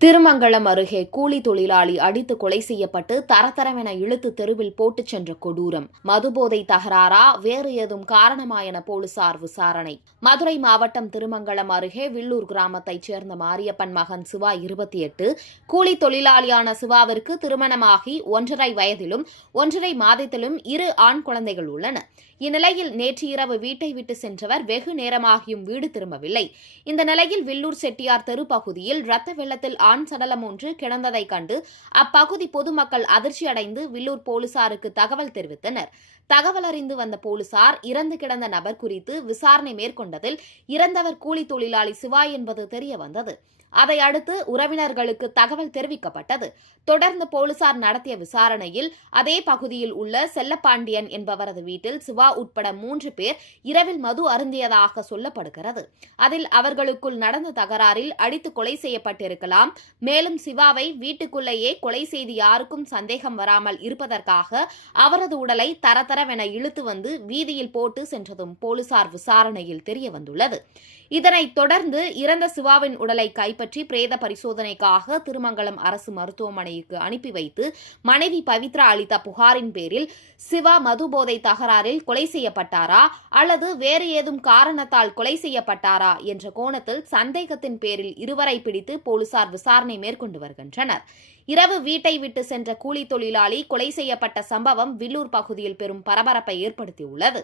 திருமங்கலம் அருகே கூலி தொழிலாளி அடித்து கொலை செய்யப்பட்டு தரதரவென இழுத்து தெருவில் போட்டுச் சென்ற கொடூரம். மதுபோதை தகராறா வேறு ஏதும் காரணமா என போலீசார் விசாரணை. மதுரை மாவட்டம் திருமங்கலம் அருகே வில்லூர் கிராமத்தைச் சேர்ந்த மாரியப்பன் மகன் சிவா 28 கூலி தொழிலாளியான சிவாவிற்கு திருமணமாகி 1.5 வயதிலும் 1.5 மாதத்திலும் 2 ஆண் குழந்தைகள் உள்ளன. இந்நிலையில் நேற்று இரவு வீட்டை விட்டு சென்றவர் வெகு நேரமாகியும் வீடு திரும்பவில்லை. இந்த நிலையில் வில்லூர் செட்டியார் தெரு பகுதியில் இரத்த வெள்ளத்தில் ஆண் சடலம் ஒன்று கிடந்ததைக் கண்டு அப்பகுதி பொதுமக்கள் அதிர்ச்சியடைந்து வில்லூர் போலீசாருக்கு தகவல் தெரிவித்தனர். தகவல் அறிந்து வந்த போலீசார் இறந்து கிடந்த நபர் குறித்து விசாரணை மேற்கொண்டதில் இறந்தவர் கூலி தொழிலாளி சிவா என்பது தெரியவந்தது. அதை அடுத்து உறவினர்களுக்கு தகவல் தெரிவிக்கப்பட்டது. தொடர்ந்து போலீசார் நடத்திய விசாரணையில் அதே பகுதியில் உள்ள செல்லப்பாண்டியன் என்பவரது வீட்டில் சிவா உட்பட 3 பேர் இரவில் மது அருந்தியதாக சொல்லப்படுகிறது. அதில் அவர்களுக்குள் நடந்த தகராறில் அடித்து கொலை செய்யப்பட்டிருக்கலாம். மேலும் சிவாவை வீட்டுக்குள்ளேயே கொலை செய்து யாருக்கும் சந்தேகம் வராமல் இருப்பதற்காக அவரது உடலை தரதரவென இழுத்து வந்து வீதியில் போட்டு சென்றதும் போலீசார் விசாரணையில் தெரியவந்துள்ளது. இதனைத் தொடர்ந்து இறந்த சிவாவின் உடலை கைப்பற்றி பிரேத பரிசோதனைக்காக திருமங்கலம் அரசு மருத்துவமனைக்கு அனுப்பி வைத்து மனைவி பவித்ரா அளித்த புகாரின் பேரில் சிவா மதுபோதை தகராறில் கொலை செய்யப்பட்டாரா அல்லது வேறு ஏதும் காரணத்தால் கொலை செய்யப்பட்டாரா என்ற கோணத்தில் சந்தேகத்தின் பேரில் இருவரை பிடித்து போலீசார் விசாரணை மேற்கொண்டு வருகின்றனர். இரவு வீட்டை விட்டு சென்ற கூலி தொழிலாளி கொலை செய்யப்பட்ட சம்பவம் வில்லூர் பகுதியில் பெரும் பரபரப்பை ஏற்படுத்தியுள்ளது.